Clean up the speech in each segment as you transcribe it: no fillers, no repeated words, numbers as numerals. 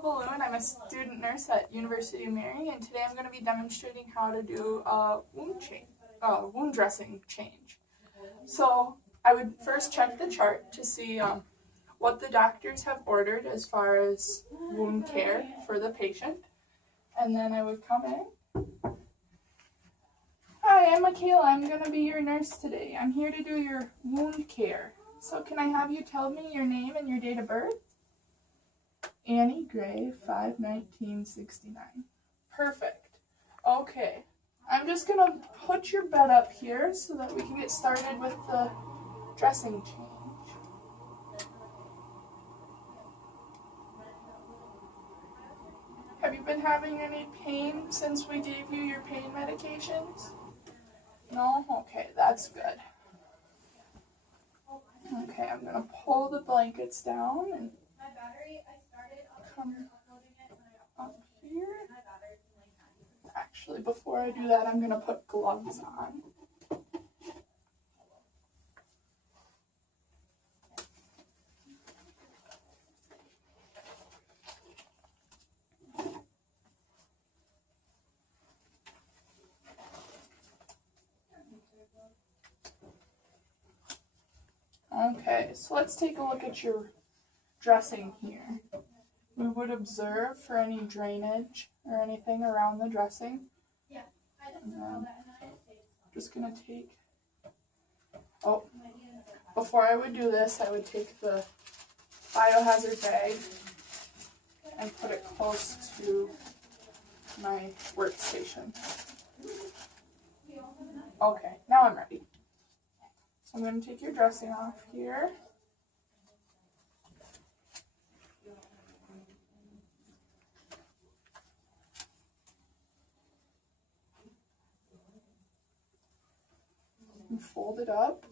Balloon. I'm a student nurse at University of Mary, and today I'm going to be demonstrating how to do a wound dressing change. So I would first check the chart to see what the doctors have ordered as far as wound care for the patient, and then I would come in. Hi, I'm Michaela. I'm going to be your nurse today. I'm here to do your wound care. So can I have you tell me your name and your date of birth? Annie Gray, 5/1969. Perfect. Okay. I'm just going to put your bed up here so that we can get started with the dressing change. Have you been having any pain since we gave you your pain medications? No? Okay, that's good. Okay, I'm going to pull the blankets down and come up here. Actually, before I do that, I'm going to put gloves on. Okay, so let's take a look at your dressing here. We would observe for any drainage or anything around the dressing. And then I'm just going to take, before I would do this, I would take the biohazard bag and put it close to my workstation. Okay, now I'm ready. So I'm going to take your dressing off here. And fold it up.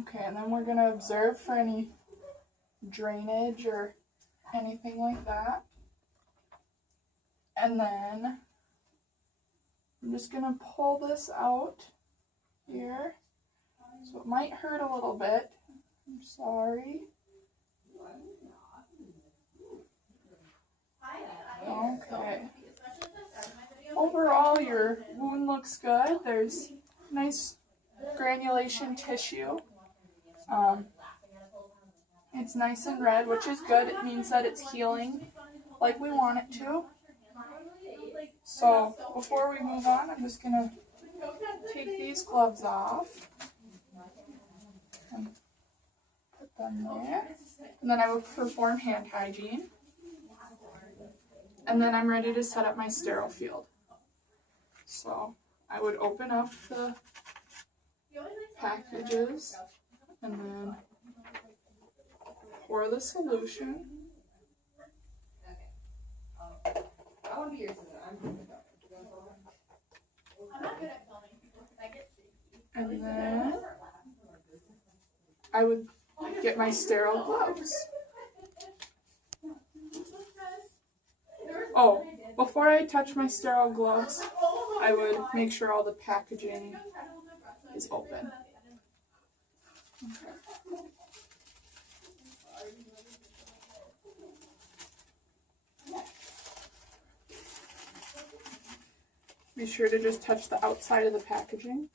Okay, and then we're going to observe for any drainage or anything like that. And then I'm just going to pull this out here. So it might hurt a little bit. I'm sorry. Okay. Overall, your wound looks good. There's nice granulation tissue. It's nice and red, which is good. It means that it's healing like we want it to. So before we move on, I'm just going to take these gloves off and put them there. And then I will perform hand hygiene. And then I'm ready to set up my sterile field. So I would open up the packages and then pour the solution. And then I would get my sterile gloves. Oh, before I touch my sterile gloves, I would make sure all the packaging is open. Okay. Be sure to just touch the outside of the packaging.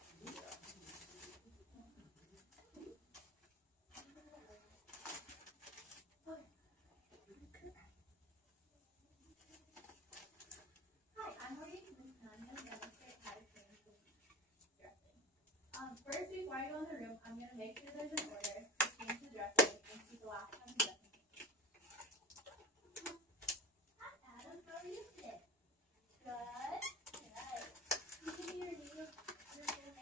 First, before I go in the room, I'm going to make sure there's an order to change the dressing and see the last time you dressed me. Hi, Adam. How are you today? Good. Good. Can you give me your name and your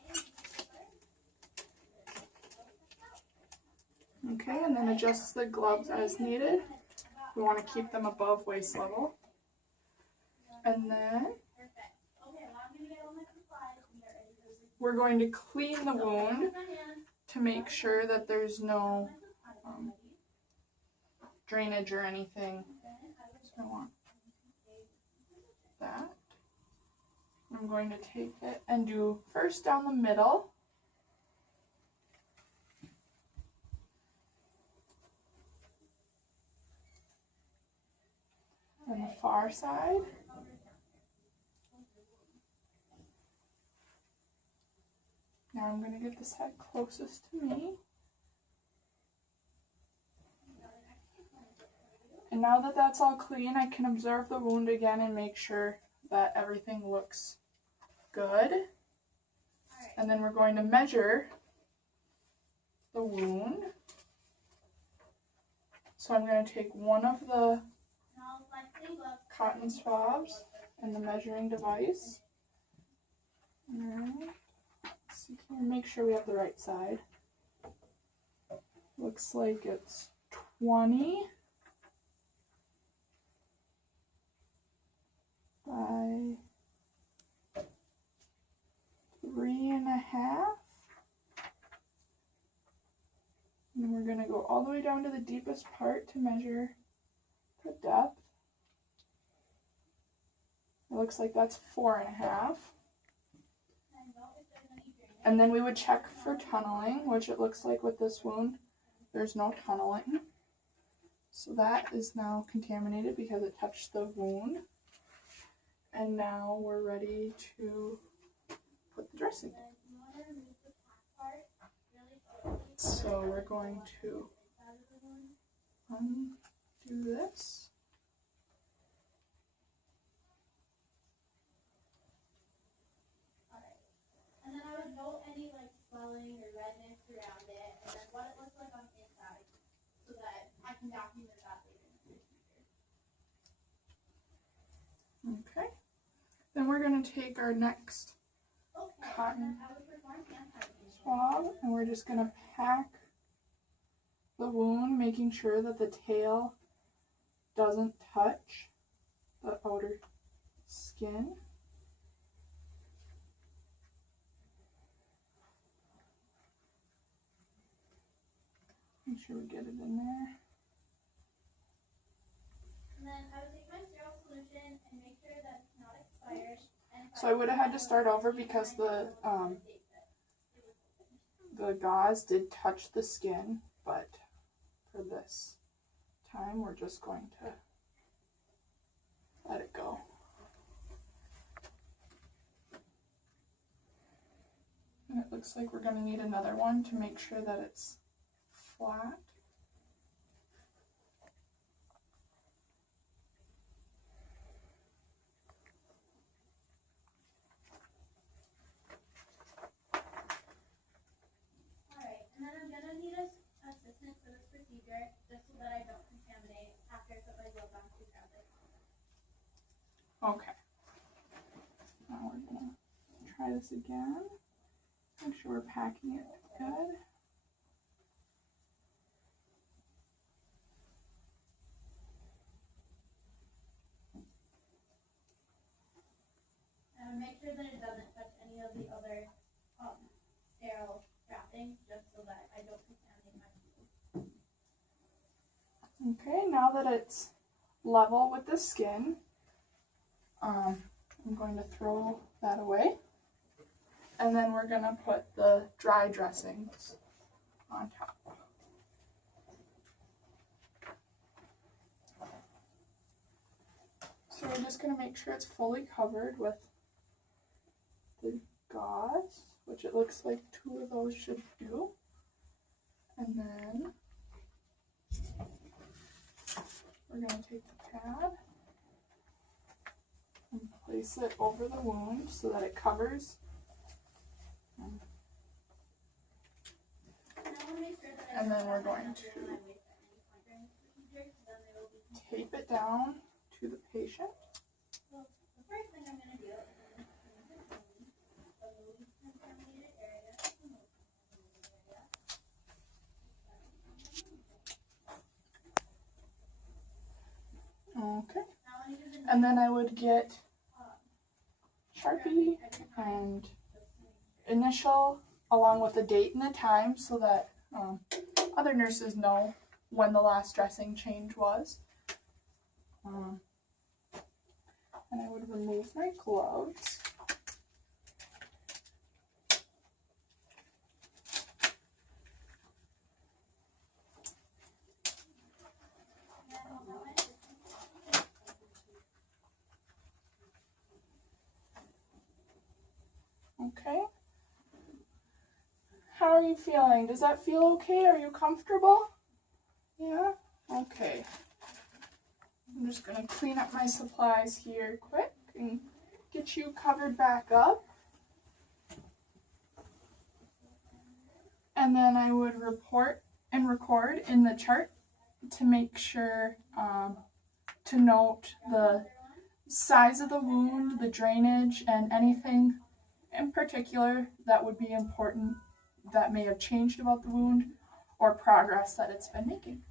name? Okay, and then adjust the gloves as needed. We want to keep them above waist level. And then we're going to clean the wound to make sure that there's no drainage or anything. So I want that. I'm going to take it and do first down the middle the far side. Now I'm going to get the side closest to me. And now that that's all clean, I can observe the wound again and make sure that everything looks good. And then we're going to measure the wound. So I'm going to take one of the cotton swabs and the measuring device. Alright. Let's see here, make sure we have the right side. Looks like it's 20 by 3.5. And then we're going to go all the way down to the deepest part to measure the depth. It looks like that's 4.5. And then we would check for tunneling, which it looks like with this wound, there's no tunneling. So that is now contaminated because it touched the wound. And now we're ready to put the dressing in. So we're going to undo this. And then I would note any like swelling or redness around it, and then what it looks like on the inside, so that I can document that later in the procedure. Okay. Then we're going to take our next cotton swab and we're just going to pack the wound, making sure that the tail doesn't touch the outer skin. Make sure we get it in there. And then I would take my sterile solution and make sure that it's not expired. So I would have had to start over because the gauze did touch the skin, but for this time we're just going to let it go. And it looks like we're going to need another one to make sure that it's flat. Alright, and then I'm going to need assistance for this procedure, just so that I don't contaminate after I put my glove on to grab it. Okay. Now we're going to try this again. Make sure we're packing it good. And make sure that it doesn't touch any of the other sterile wrappings, just so that I don't contaminate my food. Okay, now that it's level with the skin, I'm going to throw that away. And then we're going to put the dry dressings on top. So we're just going to make sure it's fully covered with the gauze, which it looks like 2 of those should do. And then we're going to take the pad and place it over the wound so that it covers. And then we're going to tape it down to the patient. Well, the first thing I'm going to do is remove the least contaminated area. Okay. And then I would get Sharpie and initial along with the date and the time so that other nurses know when the last dressing change was. And I would remove my gloves. Okay. How are you feeling? Does that feel okay? Are you comfortable? Yeah? Okay. I'm just going to clean up my supplies here quick and get you covered back up. And then I would report and record in the chart to make sure to note the size of the wound, the drainage, and anything in particular that would be important that may have changed about the wound or progress that it's been making.